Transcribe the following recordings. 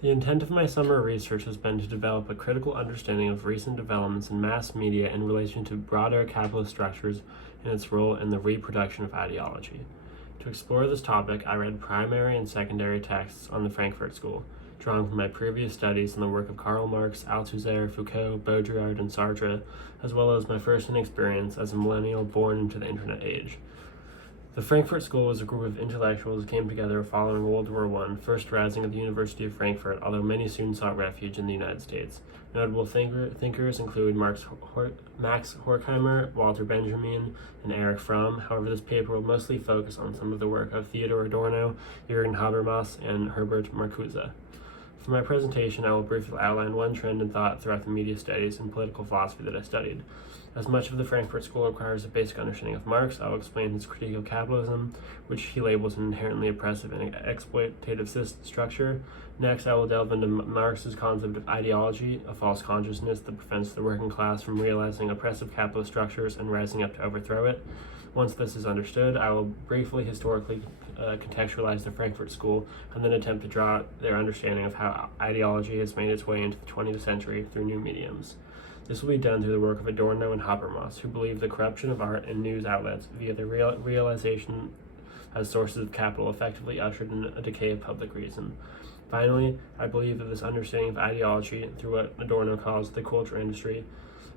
The intent of my summer research has been to develop a critical understanding of recent developments in mass media in relation to broader capitalist structures and its role in the reproduction of ideology. To explore this topic, I read primary and secondary texts on the Frankfurt School, drawing from my previous studies in the work of Karl Marx, Althusser, Foucault, Baudrillard, and Sartre, as well as my first-hand experience as a millennial born into the internet age. The Frankfurt School was a group of intellectuals who came together following World War I, first rising at the University of Frankfurt, although many soon sought refuge in the United States. Notable thinkers include Max Horkheimer, Walter Benjamin, and Erich Fromm. However, this paper will mostly focus on some of the work of Theodor Adorno, Jürgen Habermas, and Herbert Marcuse. For my presentation, I will briefly outline one trend in thought throughout the media studies and political philosophy that I studied. As much of the Frankfurt School requires a basic understanding of Marx, I will explain his critique of capitalism, which he labels an inherently oppressive and exploitative structure. Next, I will delve into Marx's concept of ideology, a false consciousness that prevents the working class from realizing oppressive capitalist structures and rising up to overthrow it. Once this is understood, I will briefly historically contextualize the Frankfurt School and then attempt to draw their understanding of how ideology has made its way into the 20th century through new mediums. This will be done through the work of Adorno and Habermas, who believe the corruption of art and news outlets via the realization as sources of capital effectively ushered in a decay of public reason. Finally, I believe that this understanding of ideology, through what Adorno calls the culture industry,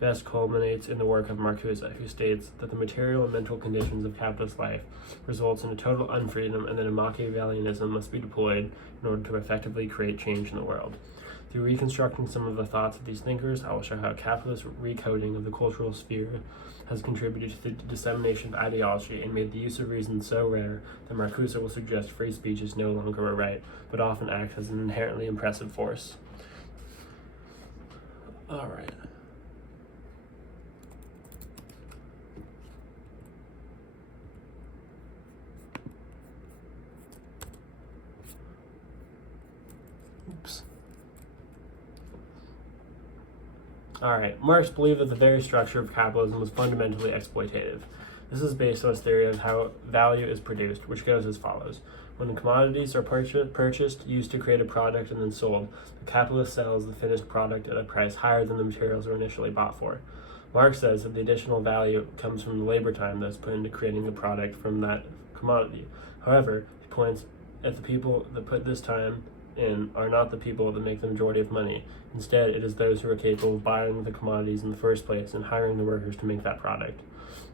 best culminates in the work of Marcuse, who states that the material and mental conditions of capitalist life results in a total unfreedom and that a Machiavellianism must be deployed in order to effectively create change in the world. Through reconstructing some of the thoughts of these thinkers, I will show how capitalist recoding of the cultural sphere has contributed to the dissemination of ideology and made the use of reason so rare that Marcuse will suggest free speech is no longer a right, but often acts as an inherently impressive force. All right. Alright, Marx believed that the very structure of capitalism was fundamentally exploitative. This is based on his theory of how value is produced, which goes as follows. When commodities are purchased, used to create a product, and then sold, the capitalist sells the finished product at a price higher than the materials were initially bought for. Marx says that the additional value comes from the labor time that's put into creating the product from that commodity. However, he points at the people that put this time in are not the people that make the majority of money. Instead, it is those who are capable of buying the commodities in the first place and hiring the workers to make that product.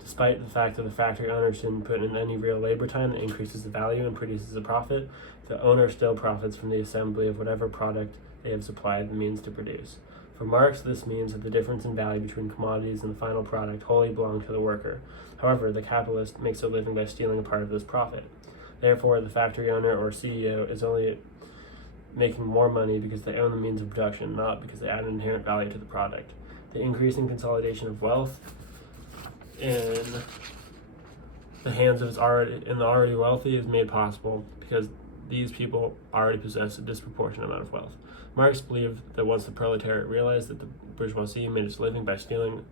Despite the fact that the factory owners didn't put in any real labor time that increases the value and produces a profit, the owner still profits from the assembly of whatever product they have supplied the means to produce. For Marx, this means that the difference in value between commodities and the final product wholly belongs to the worker. However, the capitalist makes a living by stealing a part of this profit. Therefore, the factory owner or CEO is only making more money because they own the means of production, not because they add an inherent value to the product. The increasing consolidation of wealth in the hands of the already wealthy is made possible because these people already possess a disproportionate amount of wealth. Marx believed that once the proletariat realized that the bourgeoisie made its living by stealing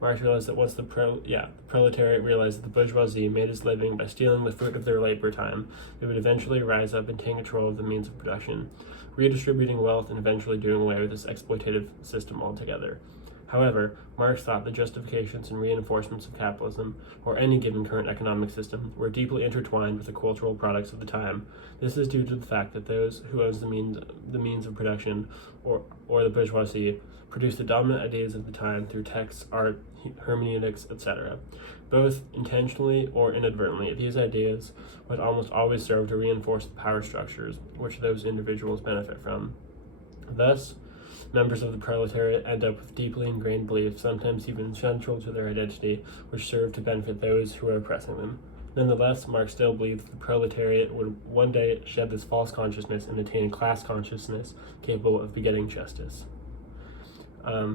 Marx realized that once the proletariat realized that the bourgeoisie made its living by stealing the fruit of their labor time, they would eventually rise up and take control of the means of production, redistributing wealth and eventually doing away with this exploitative system altogether. However, Marx thought the justifications and reinforcements of capitalism, or any given current economic system, were deeply intertwined with the cultural products of the time. This is due to the fact that those who owns the means of production, or the bourgeoisie, produce the dominant ideas of the time through texts, art, hermeneutics, etc. Both intentionally or inadvertently, these ideas would almost always serve to reinforce the power structures which those individuals benefit from. Thus, members of the proletariat end up with deeply ingrained beliefs, sometimes even central to their identity, which serve to benefit those who are oppressing them. Nonetheless, Marx still believed that the proletariat would one day shed this false consciousness and attain a class consciousness capable of begetting justice.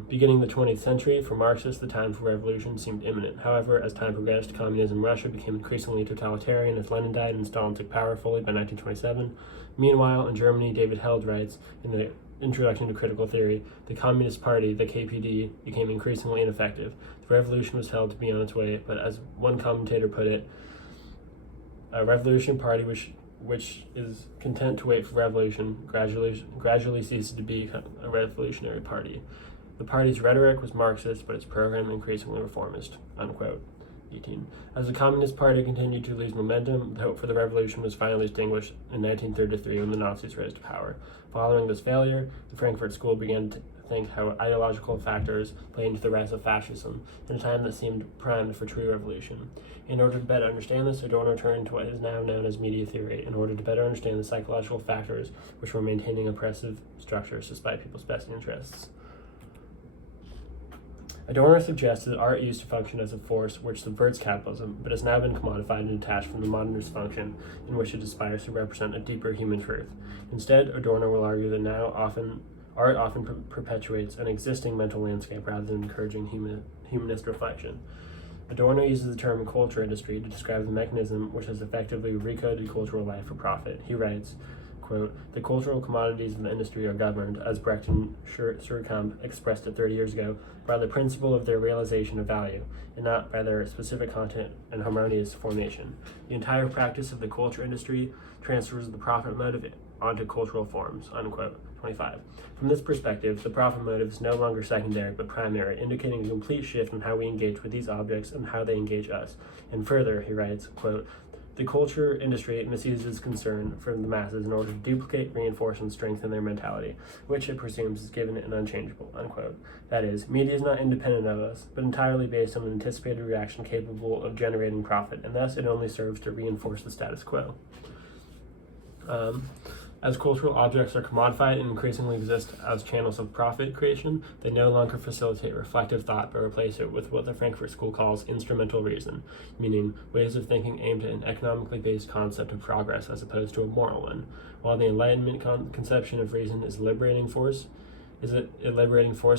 Beginning the 20th century, for Marxists, the time for revolution seemed imminent. However, as time progressed, communism in Russia became increasingly totalitarian as Lenin died and Stalin took power fully by 1927. Meanwhile, in Germany, David Held writes in the Introduction to Critical Theory, the Communist Party, the KPD, became increasingly ineffective. The revolution was held to be on its way, but as one commentator put it, a revolution party which which is content to wait for revolution, gradually ceases to be a revolutionary party. The party's rhetoric was Marxist, but its program increasingly reformist, unquote. 18. As the Communist Party continued to lose momentum, the hope for the revolution was finally extinguished in 1933 when the Nazis rose to power. Following this failure, the Frankfurt School began to think how ideological factors played into the rise of fascism in a time that seemed primed for true revolution. In order to better understand this, Adorno turned to what is now known as media theory in order to better understand the psychological factors which were maintaining oppressive structures despite people's best interests. Adorno suggests that art used to function as a force which subverts capitalism, but has now been commodified and detached from the modernist function in which it aspires to represent a deeper human truth. Instead, Adorno will argue that art often perpetuates an existing mental landscape rather than encouraging humanist reflection. Adorno uses the term culture industry to describe the mechanism which has effectively recoded cultural life for profit. He writes, quote, "The cultural commodities of the industry are governed, as Brecht and Suhrkamp expressed it 30 years ago, by the principle of their realization of value, and not by their specific content and harmonious formation. The entire practice of the culture industry transfers the profit motive onto cultural forms," unquote. 25. From this perspective, the profit motive is no longer secondary but primary, indicating a complete shift in how we engage with these objects and how they engage us. And further, he writes, quote, "The culture industry misuses concern for the masses in order to duplicate, reinforce, and strengthen their mentality, which it presumes is given and unchangeable," unquote. That is, media is not independent of us, but entirely based on an anticipated reaction capable of generating profit, and thus it only serves to reinforce the status quo. As cultural objects are commodified and increasingly exist as channels of profit creation, they no longer facilitate reflective thought but replace it with what the Frankfurt School calls instrumental reason, meaning ways of thinking aimed at an economically based concept of progress as opposed to a moral one. While the Enlightenment conception of reason is a liberating force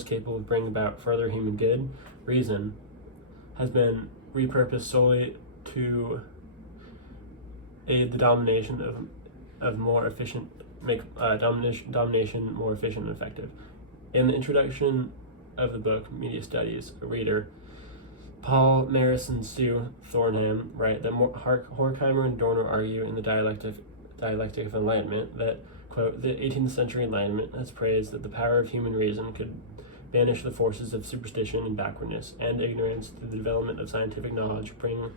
capable of bringing about further human good, reason has been repurposed solely to aid the domination of more efficient, make domination more efficient and effective. In the introduction of the book, Media Studies, a reader, Paul Maris and Sue Thornham write that Horkheimer and Adorno argue in the Dialectic of Enlightenment that, quote, "The 18th century Enlightenment has praised that the power of human reason could banish the forces of superstition and backwardness and ignorance through the development of scientific knowledge, bring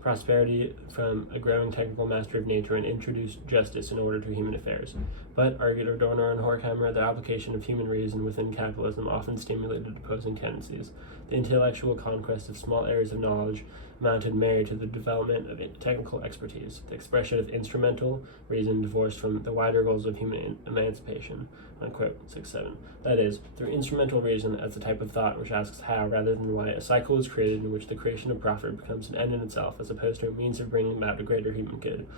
prosperity from a growing technical mastery of nature, and introduce justice in order to human affairs." But, argued Adorno and Horkheimer, the application of human reason within capitalism often stimulated opposing tendencies. The intellectual conquest of small areas of knowledge amounted merely to the development of technical expertise, the expression of instrumental reason divorced from the wider goals of human emancipation, unquote. 6-7. That is, through instrumental reason as a type of thought which asks how rather than why, a cycle is created in which the creation of profit becomes an end in itself as opposed to a means of bringing about a greater human good.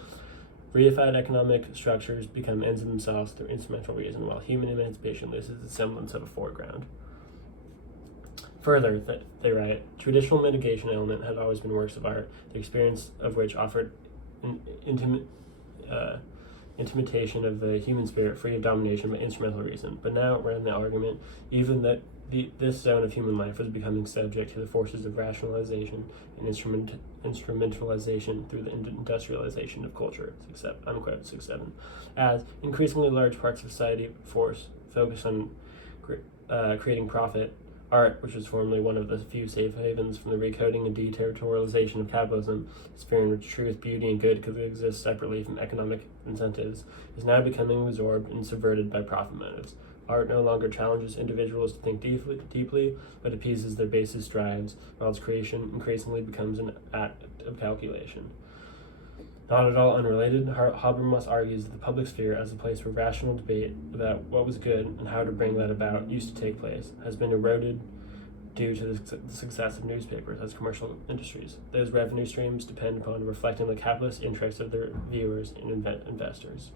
Reified economic structures become ends in themselves through instrumental reason, while human emancipation loses the semblance of a foreground. Further, they write, traditional mitigation element had always been works of art, the experience of which offered an intimation of the human spirit free of domination by instrumental reason. But now, ran the argument, even that this zone of human life was becoming subject to the forces of rationalization and instrumentalization through the industrialization of culture, unquote. 6-7. As increasingly large parts of society focus on creating profit, art, which was formerly one of the few safe havens from the recoding and deterritorialization of capitalism, sphere in which truth, beauty, and good could exist separately from economic incentives, is now becoming absorbed and subverted by profit motives. Art no longer challenges individuals to think deeply, but appeases their basest drives, while its creation increasingly becomes an act of calculation. Not at all unrelated, Habermas argues that the public sphere, as a place where rational debate about what was good and how to bring that about used to take place, has been eroded due to the success of newspapers as commercial industries. Those revenue streams depend upon reflecting the capitalist interests of their viewers and investors.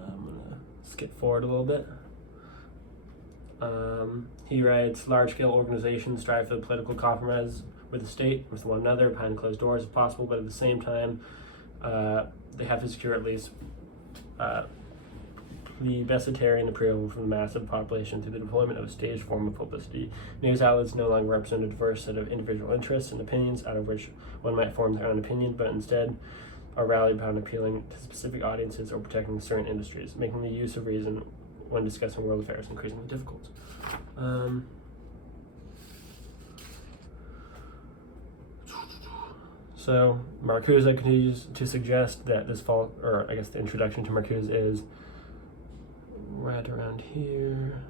I'm going to skip forward a little bit. He writes, large-scale organizations strive for the political compromise with the state, with one another, behind closed doors if possible, but at the same time, they have to secure at least the Bessitarian approval from the massive population through the deployment of a staged form of publicity. News outlets no longer represent a diverse set of individual interests and opinions out of which one might form their own opinion, but instead are rallied upon appealing to specific audiences or protecting certain industries, making the use of reason when discussing world affairs increasingly difficult. So Marcuse continues to suggest that this the introduction to Marcuse is right around here.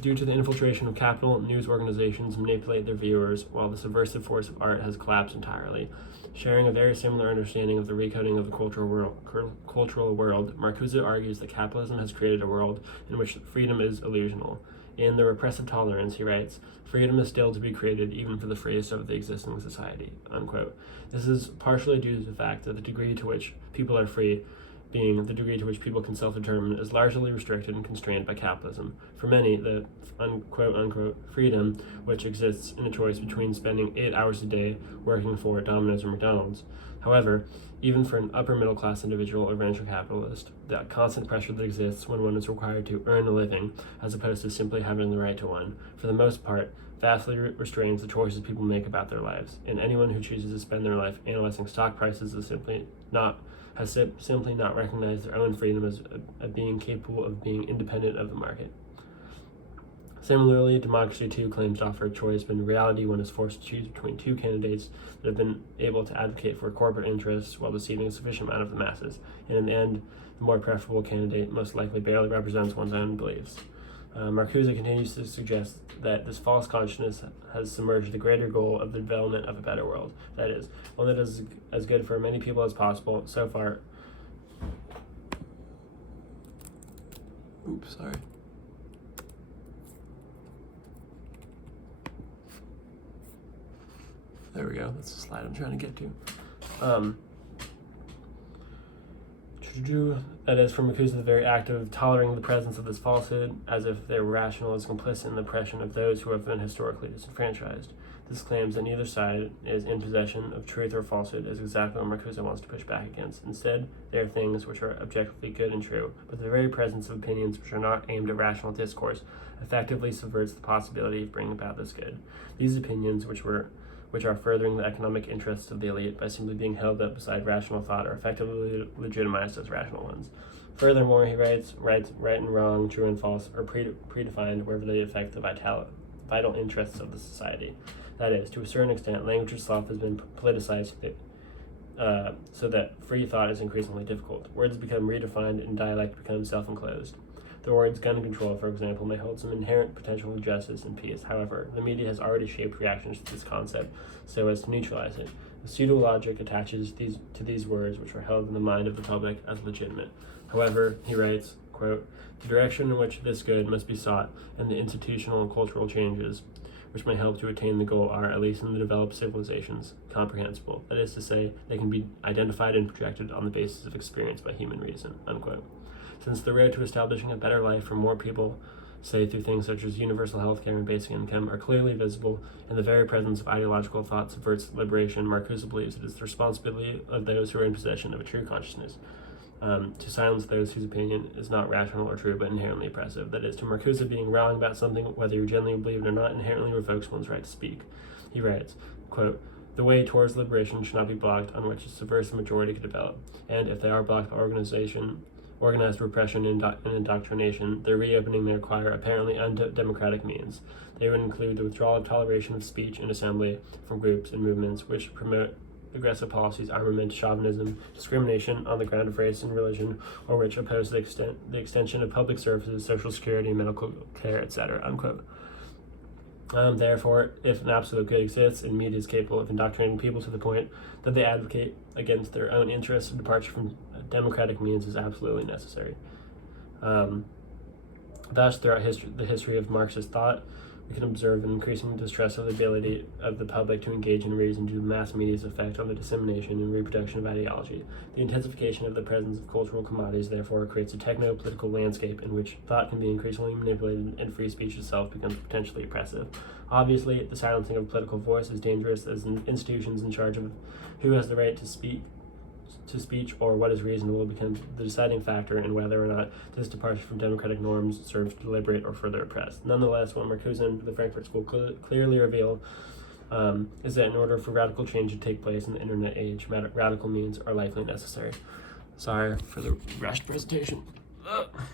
Due to the infiltration of capital, news organizations manipulate their viewers, while the subversive force of art has collapsed entirely. Sharing a very similar understanding of the recoding of the cultural world, Marcuse argues that capitalism has created a world in which freedom is illusional. In The Repressive Tolerance, he writes, "Freedom is still to be created even for the freest of the existing society," unquote. This is partially due to the fact that the degree to which people are free, being the degree to which people can self-determine, is largely restricted and constrained by capitalism. For many, the unquote freedom which exists in a choice between spending 8 hours a day working for Domino's or McDonald's. However, even for an upper middle class individual or venture capitalist, the constant pressure that exists when one is required to earn a living, as opposed to simply having the right to one, for the most part, vastly restrains the choices people make about their lives. And anyone who chooses to spend their life analyzing stock prices has simply not recognized their own freedom as a being capable of being independent of the market. Similarly, democracy too claims to offer a choice, but in reality one is forced to choose between two candidates that have been able to advocate for corporate interests while deceiving a sufficient amount of the masses, and in the end, the more preferable candidate most likely barely represents one's own beliefs. Marcuse continues to suggest that this false consciousness has submerged the greater goal of the development of a better world, that is, one that is as good for many people as possible. So far, there we go, that's the slide I'm trying to get to. That is, for Marcuse, the very act of tolerating the presence of this falsehood, as if they were rational, is complicit in the oppression of those who have been historically disenfranchised. This claims that neither side is in possession of truth or falsehood is exactly what Marcuse wants to push back against. Instead, they are things which are objectively good and true, but the very presence of opinions which are not aimed at rational discourse effectively subverts the possibility of bringing about this good. These opinions, which are furthering the economic interests of the elite by simply being held up beside rational thought, are effectively legitimized as rational ones. Furthermore, he writes, right and wrong, true and false, are predefined wherever they affect the vital interests of the society. That is, to a certain extent, language itself has been politicized so that free thought is increasingly difficult. Words become redefined and dialect becomes self-enclosed. The words gun control, for example, may hold some inherent potential of justice and peace. However, the media has already shaped reactions to this concept so as to neutralize it. The pseudo-logic attaches to these words, which are held in the mind of the public as legitimate. However, he writes, quote, "The direction in which this good must be sought and the institutional and cultural changes which may help to attain the goal are, at least in the developed civilizations, comprehensible. That is to say, they can be identified and projected on the basis of experience by human reason," unquote. Since the road to establishing a better life for more people, say through things such as universal health care and basic income, are clearly visible, and the very presence of ideological thought subverts liberation, Marcuse believes it is the responsibility of those who are in possession of a true consciousness to silence those whose opinion is not rational or true but inherently oppressive. That is, to Marcuse, being wrong about something, whether you genuinely believe it or not, inherently revokes one's right to speak. He writes, quote, "The way towards liberation should not be blocked on which a subversive majority could develop, and if they are blocked by organized repression and indoctrination, their reopening may require apparently undemocratic means. They would include the withdrawal of toleration of speech and assembly from groups and movements which promote aggressive policies, armament, chauvinism, discrimination on the ground of race and religion, or which oppose the extension of public services, social security, medical care, etc., unquote. Therefore, if an absolute good exists and media is capable of indoctrinating people to the point that they advocate against their own interests, a departure from democratic means is absolutely necessary." Thus, throughout the history of Marxist thought, we can observe an increasing distrust of the ability of the public to engage in reason due to mass media's effect on the dissemination and reproduction of ideology. The intensification of the presence of cultural commodities therefore creates a techno-political landscape in which thought can be increasingly manipulated and free speech itself becomes potentially oppressive. Obviously, the silencing of political voice is dangerous as institutions in charge of who has the right to speech or what is reasonable becomes the deciding factor in whether or not this departure from democratic norms serves to liberate or further oppress. Nonetheless, what Marcuse and the Frankfurt School clearly reveal is that in order for radical change to take place in the internet age, radical means are likely necessary. Sorry for the rushed presentation.